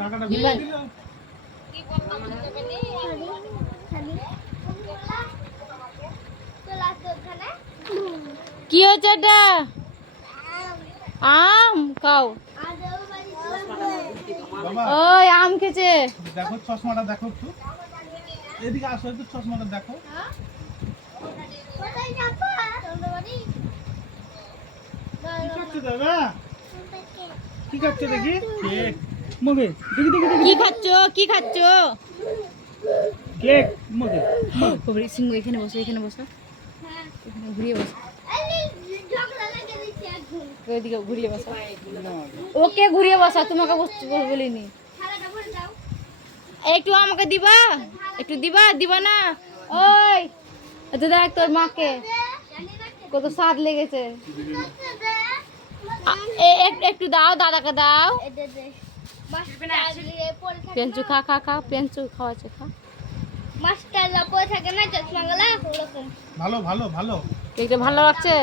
টাকাটা দিয়ে দিল। কি হচ্ছে এটা? আম খাও। বাবা ওই আম খেছে। দেখো চশমাটা দেখো একটু, এদিকে আসো একটু, চশমাটা দেখো। কি খাচ্ছ দাদা? কি খাচ্ছ দেখি? কেক মগে দেখি দেখি দেখি। কি খাচ্ছ? কি খাচ্ছ? কেক মগে মগে। কবরি সিংহ এখানে বসো, এখানে বসো, এখানে ঘুরিয়ে বসো, ওইদিকে ঘুরিয়ে বসো। ওকে ঘুরিয়ে বসা, তোমাকে বসতে বলিনি। একটু আমাকে দিবা, একটু দিবা, দিবা না? ওই তো দেখ তোর মাকে কত স্বাদ লেগেছে। একটু দাও, দাদাকে দাও। পেঞ্চু খা খা খা, পেঞ্চু খাওয়াচ্ছে, খা। মাস্টাররা পড়ে থাকে না চশমাগুলা ওরকম। ভালো ভালো ভালো। কেকটা ভালো লাগছে?